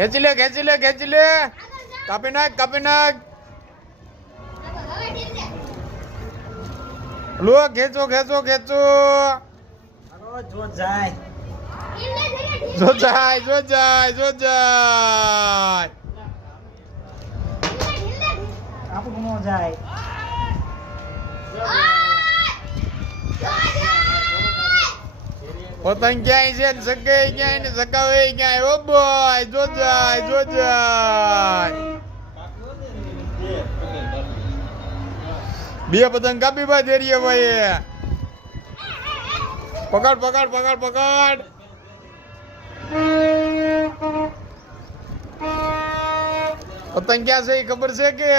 ખેંચી લે ખેંચી લે ખેંચી લે કાપી નાખ કાપી નાખ લો ખેંચો ખેંચો ખેંચો જો જાય જો જાય જો જાય જો જાય આપણું નો જાય પતંગ ક્યાંય છે ને સગાઈ ક્યાંય ને સગાવે ક્યાંય ઓ બોય જો જાય જો જાય બે પતંગ કાપી ભાઈ દેરીએ ભાઈ પકડ પકડ પકડ પકડ પતંગ ક્યાં છે એ ખબર છે કે